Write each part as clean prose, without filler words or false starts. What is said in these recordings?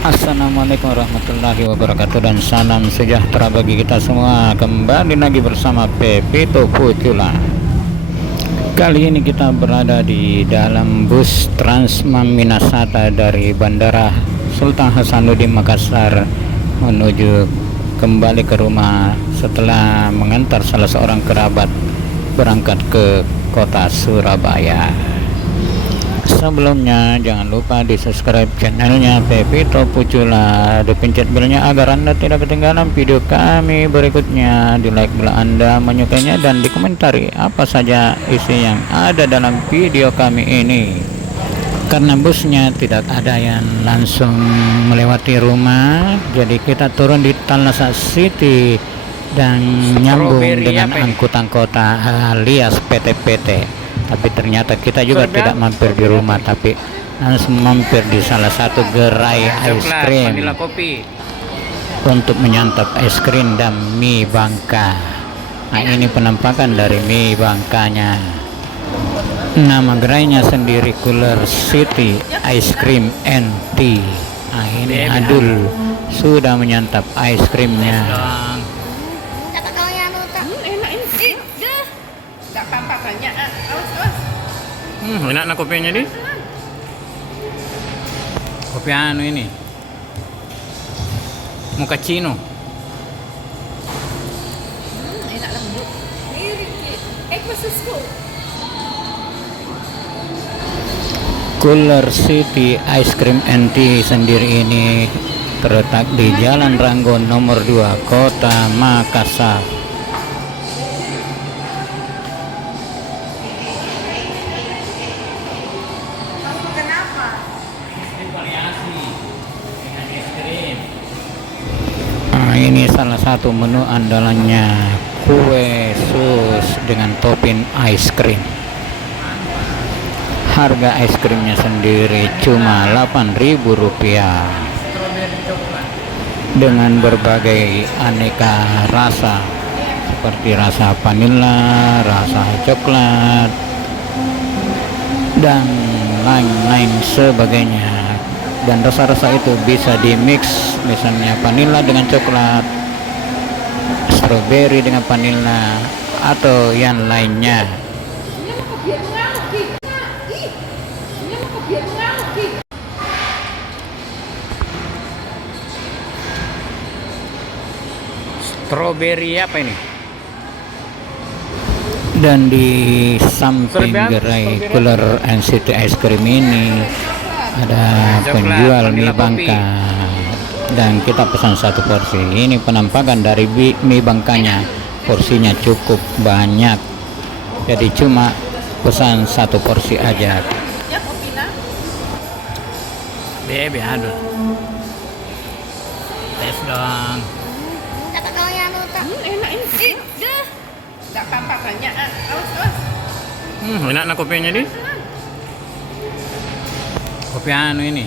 Assalamualaikum warahmatullahi wabarakatuh dan salam sejahtera bagi kita semua. Kembali lagi bersama Pepito Pucula. Kali ini kita berada di dalam bus Transmam Minasata dari Bandara Sultan Hasanuddin Makassar menuju kembali ke rumah setelah mengantar salah seorang kerabat berangkat ke kota Surabaya. Sebelumnya jangan lupa di subscribe channelnya Pepito Pucula, dipencet belnya agar Anda tidak ketinggalan video kami berikutnya, di like bila Anda menyukainya dan dikomentari apa saja isi yang ada dalam video kami ini. Karena busnya tidak ada yang langsung melewati rumah, jadi kita turun di Thalassa City dan nyambung dengan angkutan kota alias PT-PT. Tapi ternyata kita juga tidak mampir di rumah, tapi langsung mampir di salah satu gerai es krim untuk menyantap es krim dan mie Bangka. Nah, ini penampakan dari mie Bangkanya. Nama gerainya sendiri Cooler City Ice Cream and Tea. Nah, ini Adul sudah menyantap es krimnya. Enak na kopinya di. Kopi anu ini. Mochaccino. Enak lembut. Cooler City Ice Cream and Tea sendiri ini terletak di Jalan Ranggo nomor 2, Kota Makassar. Nah, ini salah satu menu andalannya, kue sus dengan topping ice cream. Harga es krimnya sendiri cuma Rp8.000 dengan berbagai aneka rasa seperti rasa vanila, rasa coklat, dan lain-lain sebagainya. Dan rasa-rasa itu bisa di mix, misalnya vanila dengan coklat, strawberry dengan vanila, atau yang lainnya. Strawberry apa ini? Dan di samping gerai Cooler and City Ice Cream ini ada penjual mie Bangka, dan kita pesan satu porsi. Ini penampakan dari mie Bangkanya, porsinya cukup banyak, jadi cuma pesan satu porsi aja. Bebe aduh, tes dong. Enak ini. Enggak apa-apa banyak. Awas. Enak na kopinya di. Kopi anu ini.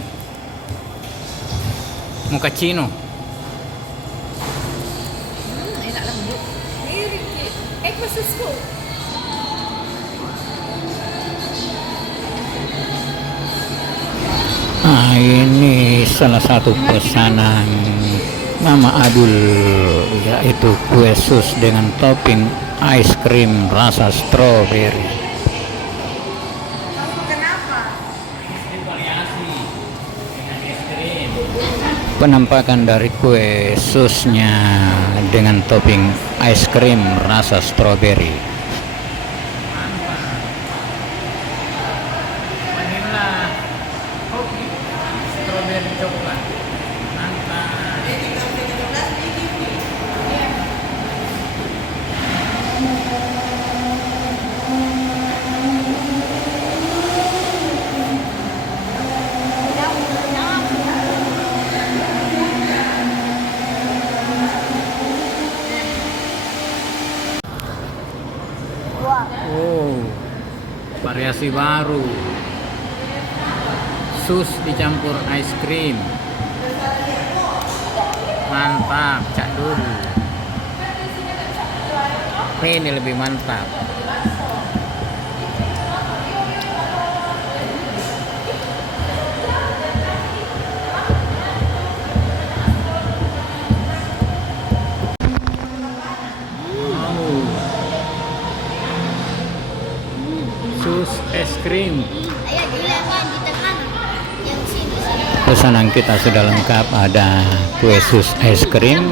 Mochaccino. Enak lembut. Nah, ini salah satu pesanan Mama Adul, yaitu kue sus dengan topping ice cream rasa strawberry. Penampakan dari kue susnya dengan topping ice cream rasa strawberry. Vanilla, kopi, strawberry coklat. Mantap. Oh, variasi baru, sus dicampur ice cream. Mantap, cak dulu. Ini lebih mantap. pesanan kita sudah lengkap, ada kue sus es krim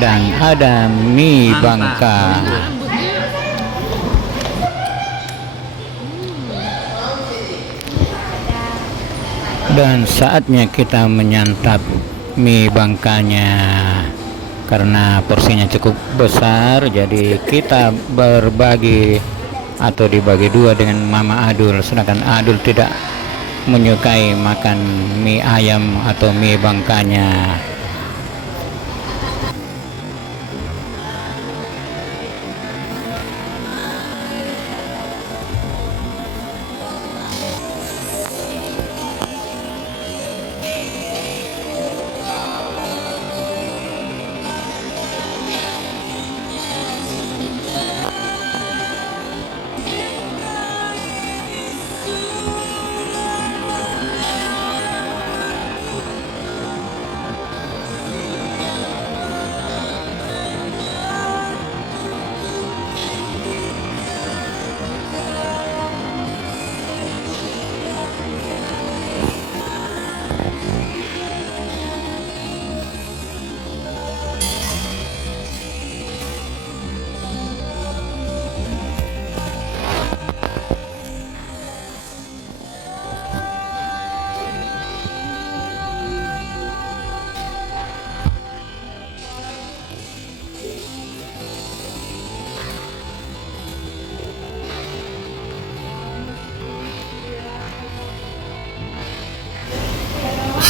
dan ada mie Bangka. Dan saatnya kita menyantap mie Bangkanya. Karena porsinya cukup besar, jadi kita berbagi atau dibagi dua dengan Mama Adul, sedangkan Adul tidak menyukai makan mie ayam atau mie Bangkanya.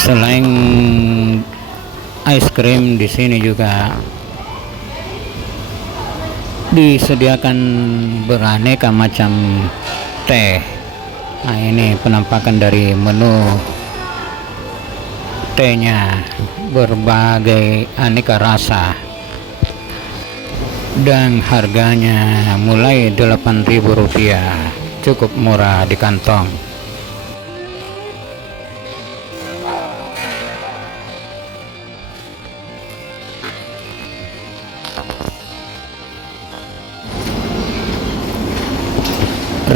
Selain es krim, di sini juga disediakan beraneka macam teh. Nah, ini penampakan dari menu tehnya, berbagai aneka rasa dan harganya mulai Rp8.000, cukup murah di kantong.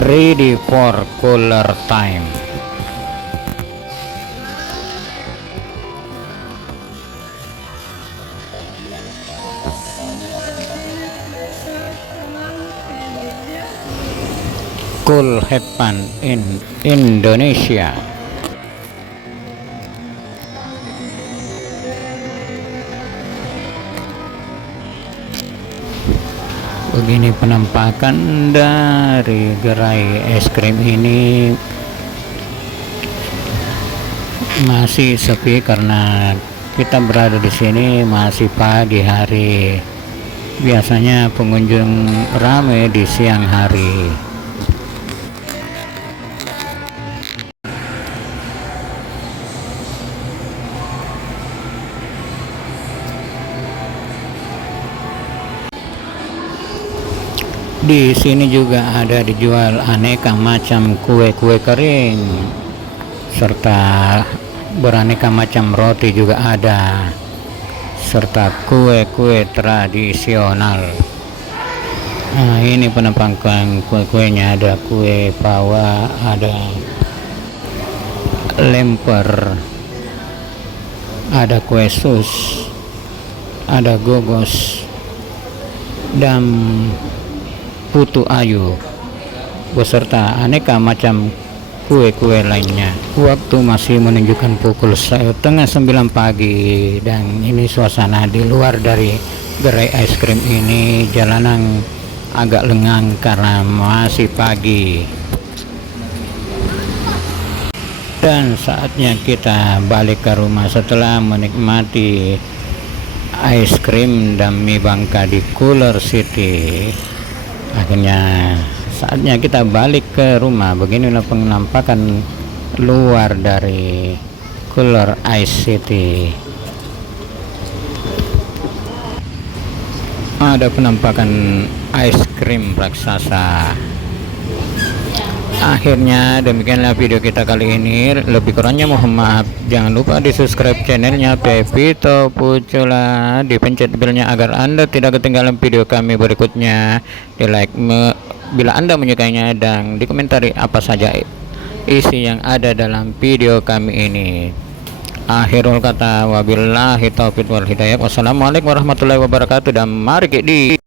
Ready for cooler time. Cool have fun in Indonesia. Begini penampakan dari gerai es krim ini. Masih sepi karena kita berada di sini masih pagi hari. Biasanya pengunjung ramai di siang hari. Di sini juga ada dijual aneka macam kue-kue kering serta beraneka macam roti juga ada, serta kue-kue tradisional. Nah, ini penampakan kue-kuenya, ada kue pawa, ada lemper, ada kue sus, ada gogos, dan putu ayu, beserta aneka macam kue-kue lainnya. Waktu masih menunjukkan pukul setengah 9 pagi, dan ini suasana di luar dari gerai es krim ini. Jalanan agak lengang karena masih pagi. Dan saatnya kita balik ke rumah setelah menikmati es krim dan mie Bangka di Cooler City. Akhirnya saatnya kita balik ke rumah. Beginilah penampakan luar dari Cooler Ice City. Ada penampakan es krim raksasa. Akhirnya demikianlah video kita kali ini. Lebih kurangnya mohon maaf. Jangan lupa di subscribe channelnya Pepito Pucula, dipencet belnya agar Anda tidak ketinggalan video kami berikutnya. Di like bila Anda menyukainya, dan dikomentari apa saja isi yang ada dalam video kami ini. Akhirul kata wabillahi taufiq wal hidayah. Wassalamualaikum warahmatullahi wabarakatuh, dan mari di